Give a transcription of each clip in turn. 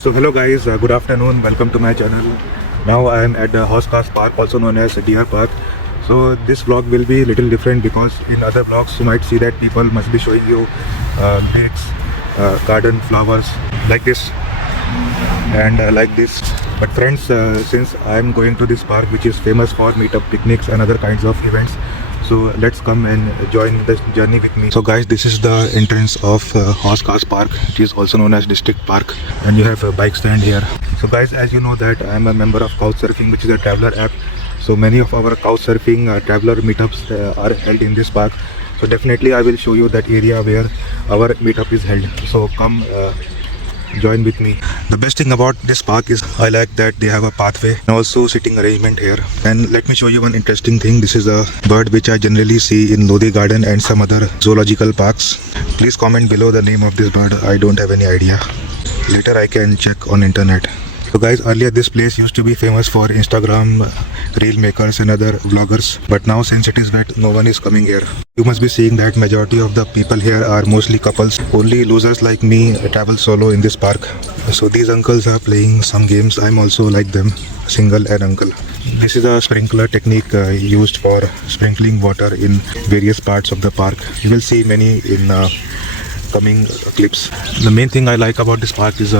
So hello guys, good afternoon, welcome to my channel. Now I am at the Hoskas Park, also known as Deer Park. So this vlog will be a little different because in other vlogs you might see that people must be showing you lakes, garden, flowers like this and like this. But friends, since I am going to this park which is famous for meetup, picnics and other kinds of events, so let's come and join this journey with me. So guys, this is the entrance of Hoskas Park, which is also known as District Park, and you have a bike stand here. So guys, as you know that I am a member of Couchsurfing, which is a traveler app. So many of our Couchsurfing traveler meetups are held in this park. So definitely I will show you that area where our meetup is held. So come join with me. The best thing about this park is I like that they have a pathway and also sitting arrangement here. And let me show you one interesting thing. This is a bird which I generally see in Lodi Garden and some other zoological parks. Please comment below the name of this bird. I don't have any idea. Later I can check on internet. So guys, earlier this place used to be famous for Instagram reel makers and other vloggers, but now since it is wet, no one is coming here. You must be seeing that majority of the people here are mostly couples. Only losers like me travel solo in this park. So these uncles are playing some games. I'm also like them, single and uncle. This is a sprinkler technique used for sprinkling water in various parts of the park. You will see many in coming clips. The main thing I like about this park is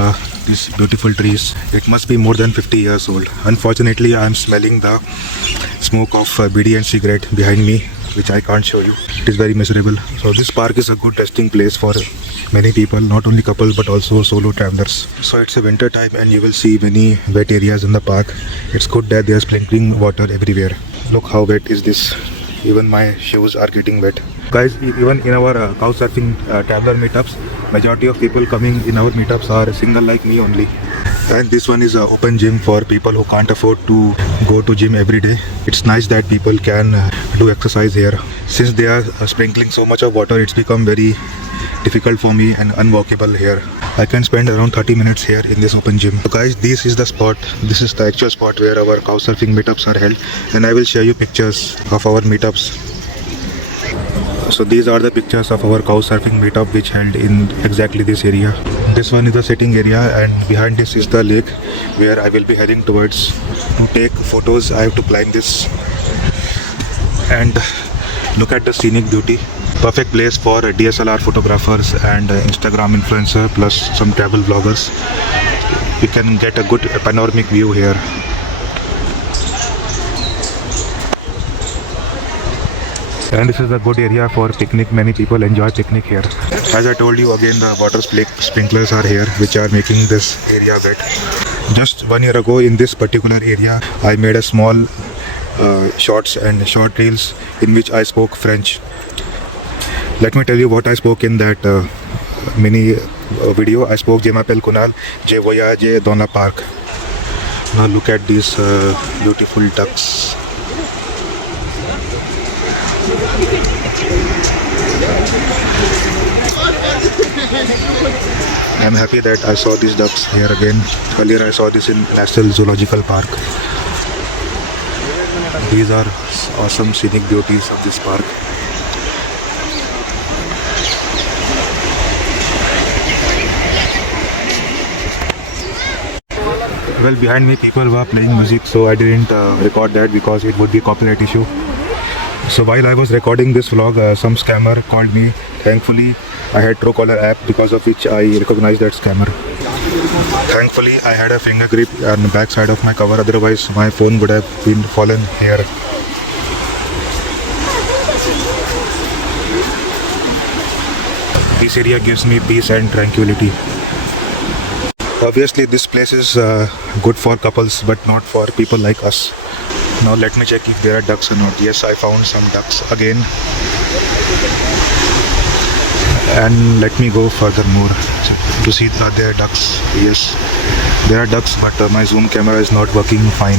these beautiful trees. It must be more than 50 years old. Unfortunately, I am smelling the smoke of BD and cigarette behind me, which I can't show you. It is very miserable. So this park is a good resting place for many people, not only couples but also solo travelers. So it's a winter time and you will see many wet areas in the park. It's good that they are sprinkling water everywhere. Look how wet is this. Even my shoes are getting wet. Guys, even in our Couchsurfing traveler meetups, majority of people coming in our meetups are single like me only. And this one is an open gym for people who can't afford to go to gym every day. It's nice that people can do exercise here. Since they are sprinkling so much of water, it's become very difficult for me and unwalkable here. I can spend around 30 minutes here in this open gym. So guys, this is the spot. This is the actual spot where our Couchsurfing meetups are held, and I will share you pictures of our meetups. So these are the pictures of our Couchsurfing meetup which held in exactly this area. This one is the sitting area and behind this is the lake where I will be heading towards. To take photos I have to climb this and look at the scenic beauty. Perfect place for DSLR photographers and Instagram influencer plus some travel vloggers. You can get a good panoramic view here. And this is a good area for picnic. Many people enjoy picnic here. As I told you again, the water sprinklers are here which are making this area wet. Just 1 year ago in this particular area I made a small shorts and short reels in which I spoke French. Let me tell you what I spoke in that mini video. I spoke Je m'appelle Kunal, je voyage dans la park. Now look at these beautiful ducks. I'm happy that I saw these ducks here again. Earlier I saw this in National Zoological Park. These are awesome scenic beauties of this park. Well, behind me people were playing music, so I didn't record that because it would be a copyright issue. So while I was recording this vlog, some scammer called me. Thankfully, I had Truecaller app because of which I recognized that scammer. Thankfully, I had a finger grip on the back side of my cover, otherwise my phone would have been fallen here. This area gives me peace and tranquility. Obviously, this place is good for couples, but not for people like us. Now let me check if there are ducks or not. Yes, I found some ducks again. And let me go furthermore to see are there ducks. Yes, there are ducks, but my zoom camera is not working fine.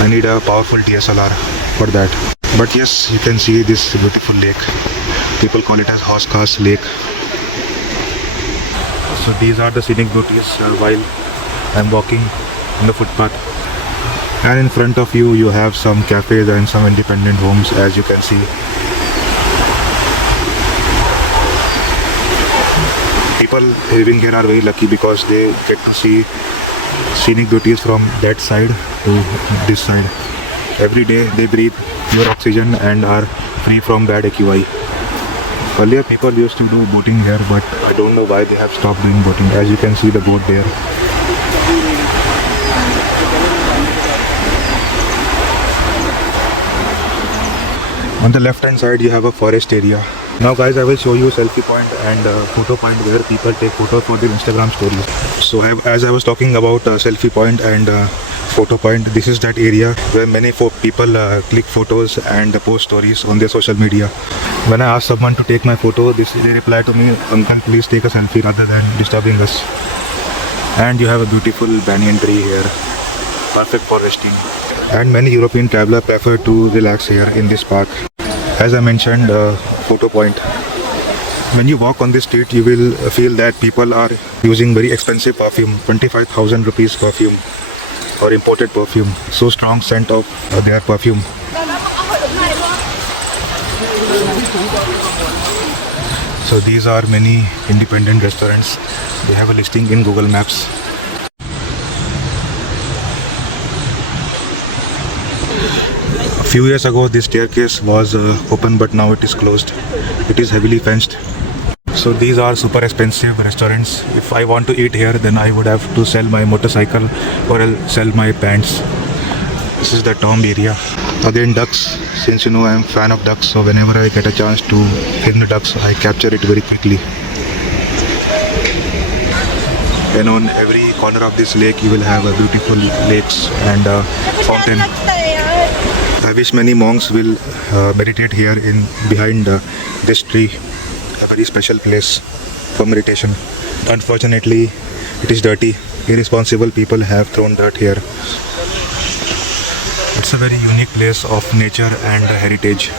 I need a powerful DSLR for that. But yes, you can see this beautiful lake. People call it as Hoskas Lake. So these are the scenic beauties while I'm walking on the footpath. And in front of you, you have some cafes and some independent homes, as you can see. people living here are very lucky because they get to see scenic beauties from that side to this side. Every day they breathe pure oxygen and are free from bad AQI. Earlier people used to do boating here, but I don't know why they have stopped doing boating. As you can see the boat there. On the left hand side you have a forest area. Now guys, I will show you selfie point and photo point where people take photos for their Instagram stories. So as I was talking about selfie point and photo point, this is that area where many people click photos and post stories on their social media. When I ask someone to take my photo, they reply to me, "Uncle, please take a selfie rather than disturbing us." And you have a beautiful banyan tree here, perfect for resting. And many European travelers prefer to relax here in this park. As I mentioned, photo point. When you walk on this street, you will feel that people are using very expensive perfume, 25,000 rupees perfume or imported perfume. So strong scent of their perfume. So these are many independent restaurants. They have a listing in Google Maps. A few years ago this staircase was open, but now it is closed. It is heavily fenced. So these are super expensive restaurants. If I want to eat here, then I would have to sell my motorcycle or I'll sell my pants. This is the tomb area. Again ducks. Since you know I am fan of ducks, so whenever I get a chance to film the ducks, I capture it very quickly. And on every corner of this lake you will have a beautiful lakes and fountain. I wish many monks will meditate here behind this tree, a very special place for meditation. Unfortunately, it is dirty. Irresponsible people have thrown dirt here. It's a very unique place of nature and heritage.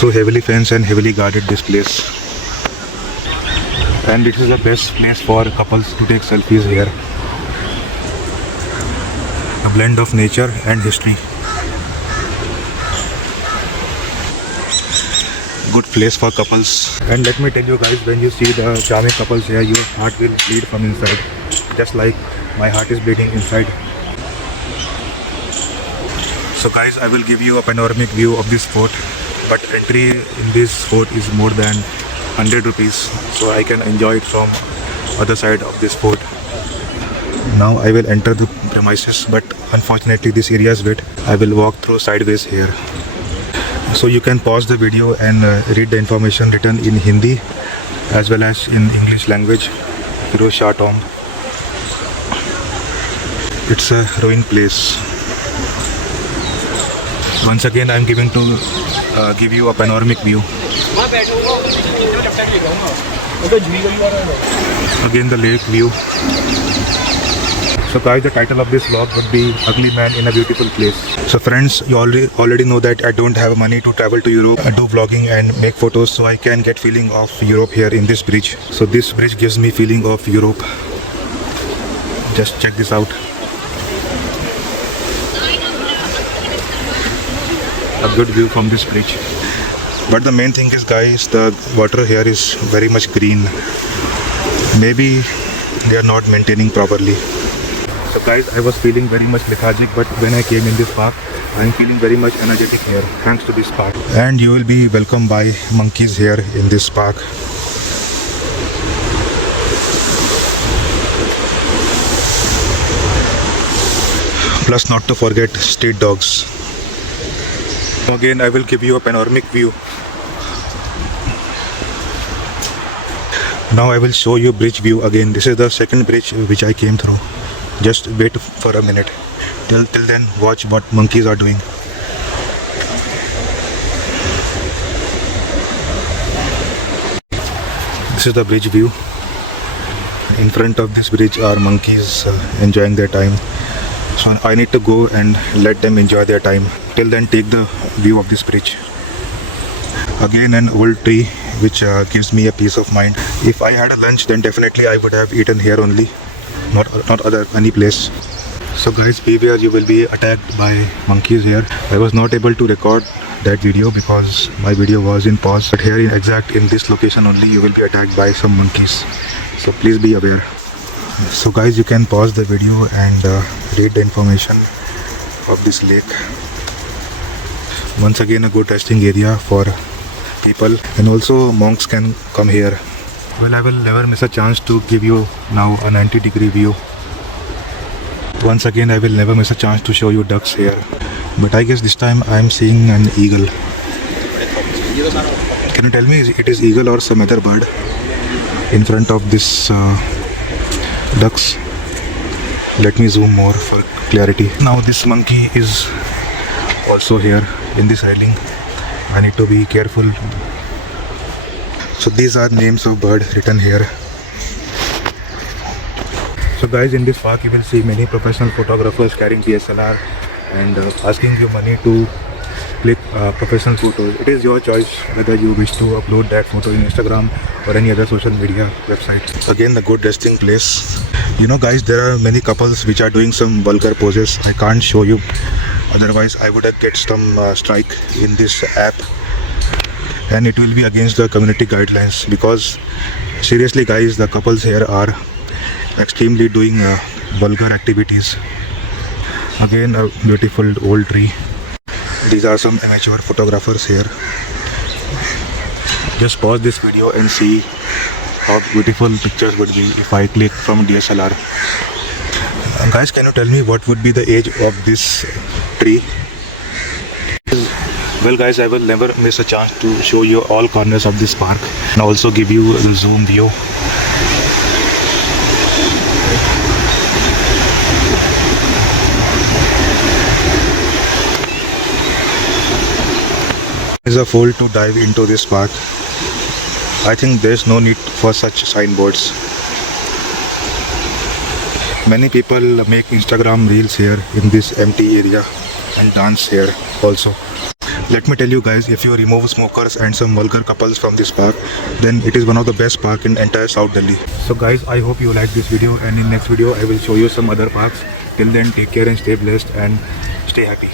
So heavily fenced and heavily guarded this place. And this is the best place for couples to take selfies here. A blend of nature and history. Good place for couples. And let me tell you guys, when you see the charming couples here, your heart will bleed from inside. Just like my heart is bleeding inside. So guys, I will give you a panoramic view of this fort. But entry in this fort is more than 100 rupees. So I can enjoy it from other side of this fort. Now I will enter the premises, but unfortunately this area is wet. I will walk through sideways here. So you can pause the video and read the information written in Hindi as well as in English language. Firoz Shah Tomb. It's a ruined place. Once again I am giving to give you a panoramic view. Again the lake view. So guys, the title of this vlog would be Ugly Man in a Beautiful Place. So friends, you already know that I don't have money to travel to Europe, do vlogging and make photos, so I can get feeling of Europe here in this bridge. So this bridge gives me feeling of Europe. Just check this out. A good view from this bridge. But the main thing is guys, the water here is very much green. Maybe they are not maintaining properly. So guys, I was feeling very much lethargic, but when I came in this park, I am feeling very much energetic here thanks to this park. And you will be welcomed by monkeys here in this park. Plus not to forget street dogs. Again, I will give you a panoramic view. Now I will show you bridge view again. This is the second bridge which I came through. Just wait for a minute. Till then, watch what monkeys are doing. This is the bridge view. In front of this bridge are monkeys enjoying their time. So I need to go and let them enjoy their time. Till then, take the view of this bridge. Again, an old tree which gives me a peace of mind. If I had a lunch, then definitely I would have eaten here only. Not any place. So guys, beware, you will be attacked by monkeys here. I was not able to record that video because my video was in pause. But here in this location only you will be attacked by some monkeys. So please be aware. So guys, you can pause the video and read the information of this lake. Once again, a good resting area for people, and also monks can come here. Well, I will never miss a chance to give you now a 90-degree view. Once again, I will never miss a chance to show you ducks here. But I guess this time I am seeing an eagle. Can you tell me it is eagle or some other bird in front of this ducks? Let me zoom more for clarity. Now this monkey is also here in this railing. I need to be careful. So these are names of bird written here. So guys, in this park you will see many professional photographers carrying DSLR and asking you money to click professional photos. It is your choice whether you wish to upload that photo in Instagram or any other social media website. Again, the good resting place. You know guys, there are many couples which are doing some vulgar poses. I can't show you, otherwise I would have get some strike in this app, and it will be against the community guidelines, because seriously guys, the couples here are extremely doing vulgar activities. Again, a beautiful old tree. These are some amateur photographers here. Just pause this video and see how beautiful pictures would be if I click from DSLR. Guys, can you tell me what would be the age of this tree? Well guys, I will never miss a chance to show you all corners of this park and also give you the zoom view. Is a fool to dive into this park. I think there is no need for such signboards. Many people make Instagram reels here in this empty area and dance here also. Let me tell you guys, if you remove smokers and some vulgar couples from this park, then it is one of the best park in entire South Delhi. So guys, I hope you like this video, and in next video I will show you some other parks. Till then, take care and stay blessed and stay happy.